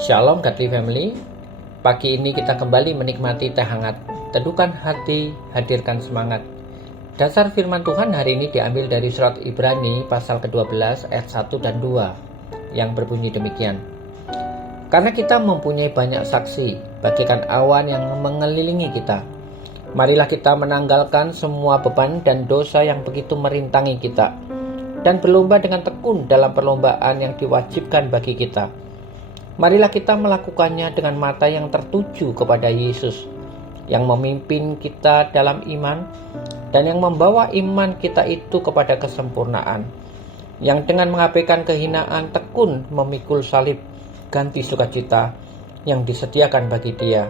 Shalom Godly Family. Pagi ini kita kembali menikmati teh hangat. Teduhkan hati, hadirkan semangat. Dasar firman Tuhan hari ini diambil dari surat Ibrani pasal ke-12 ayat 1 dan 2 yang berbunyi demikian. Karena kita mempunyai banyak saksi, bagaikan awan yang mengelilingi kita. Marilah kita menanggalkan semua beban dan dosa yang begitu merintangi kita, dan berlomba dengan tekun dalam perlombaan yang diwajibkan bagi kita. Marilah kita melakukannya dengan mata yang tertuju kepada Yesus, yang memimpin kita dalam iman, dan yang membawa iman kita itu kepada kesempurnaan, yang dengan mengabaikan kehinaan tekun memikul salib, ganti sukacita yang disediakan bagi Dia,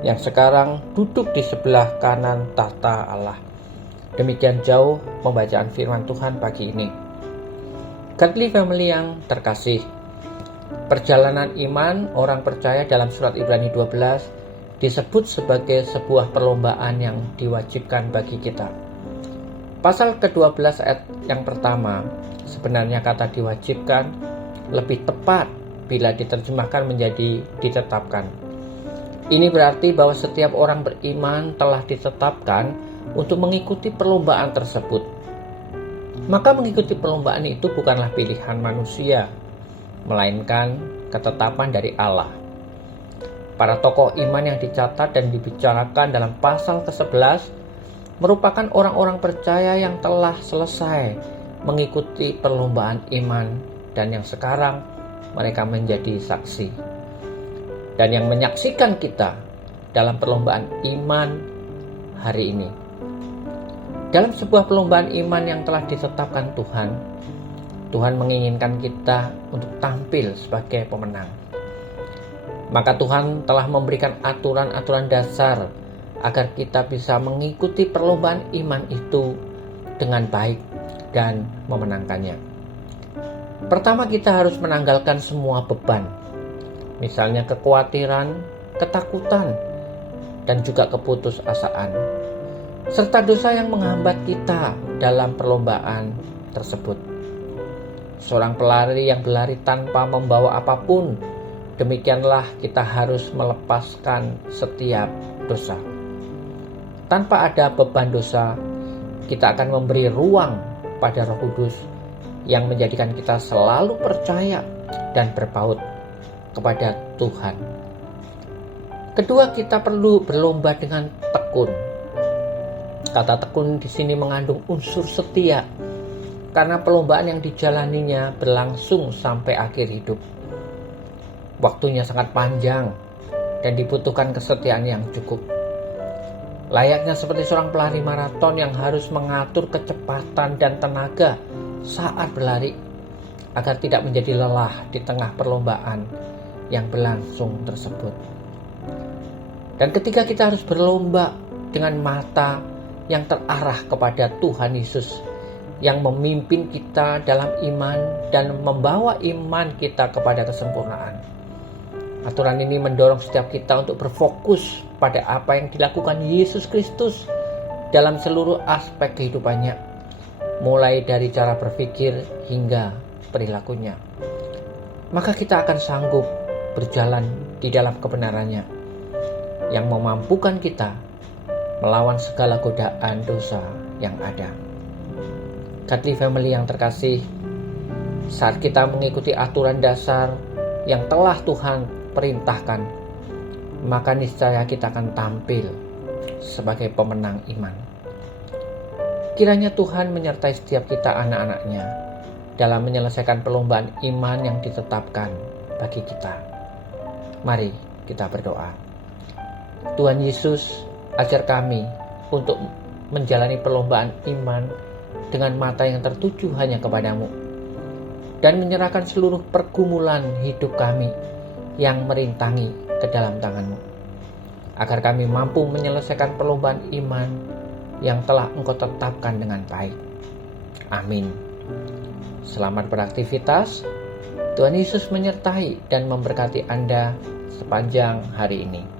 yang sekarang duduk di sebelah kanan tahta Allah. Demikian jauh pembacaan firman Tuhan pagi ini. Godly Family yang terkasih, perjalanan iman orang percaya dalam surat Ibrani 12 disebut sebagai sebuah perlombaan yang diwajibkan bagi kita. Pasal ke-12 ayat yang pertama, sebenarnya kata diwajibkan lebih tepat bila diterjemahkan menjadi ditetapkan. Ini berarti bahwa setiap orang beriman telah ditetapkan untuk mengikuti perlombaan tersebut. Maka mengikuti perlombaan itu bukanlah pilihan manusia, melainkan ketetapan dari Allah. Para tokoh iman yang dicatat dan dibicarakan dalam pasal ke-11 merupakan orang-orang percaya yang telah selesai mengikuti perlombaan iman dan yang sekarang mereka menjadi saksi. Dan yang menyaksikan kita dalam perlombaan iman hari ini. Dalam sebuah perlombaan iman yang telah ditetapkan Tuhan menginginkan kita untuk tampil sebagai pemenang. Maka Tuhan telah memberikan aturan-aturan dasar agar kita bisa mengikuti perlombaan iman itu dengan baik dan memenangkannya. Pertama, kita harus menanggalkan semua beban, misalnya kekhawatiran, ketakutan, dan juga keputusasaan, serta dosa yang menghambat kita dalam perlombaan tersebut. Seorang pelari yang berlari tanpa membawa apapun, demikianlah kita harus melepaskan setiap dosa. Tanpa ada beban dosa, kita akan memberi ruang pada Roh Kudus yang menjadikan kita selalu percaya dan berpaut kepada Tuhan. Kedua, kita perlu berlomba dengan tekun. Kata tekun di sini mengandung unsur setia, karena perlombaan yang dijalaninya berlangsung sampai akhir hidup. Waktunya sangat panjang dan dibutuhkan kesetiaan yang cukup. Layaknya seperti seorang pelari maraton yang harus mengatur kecepatan dan tenaga saat berlari agar tidak menjadi lelah di tengah perlombaan yang berlangsung tersebut. Dan ketika kita harus berlomba dengan mata yang terarah kepada Tuhan Yesus yang memimpin kita dalam iman dan membawa iman kita kepada kesempurnaan. Aturan ini mendorong setiap kita untuk berfokus pada apa yang dilakukan Yesus Kristus dalam seluruh aspek kehidupannya, mulai dari cara berpikir hingga perilakunya. Maka kita akan sanggup berjalan di dalam kebenarannya yang memampukan kita melawan segala godaan dosa yang ada. Godly Family yang terkasih, saat kita mengikuti aturan dasar yang telah Tuhan perintahkan, maka niscaya kita akan tampil sebagai pemenang iman. Kiranya Tuhan menyertai setiap kita anak-anaknya dalam menyelesaikan perlombaan iman yang ditetapkan bagi kita. Mari kita berdoa. Tuhan Yesus, ajar kami untuk menjalani perlombaan iman dengan mata yang tertuju hanya kepadamu, dan menyerahkan seluruh pergumulan hidup kami yang merintangi ke dalam tangan-Mu, agar kami mampu menyelesaikan perlombaan iman yang telah Engkau tetapkan dengan baik. Amin. Selamat beraktivitas. Tuhan Yesus menyertai dan memberkati Anda sepanjang hari ini.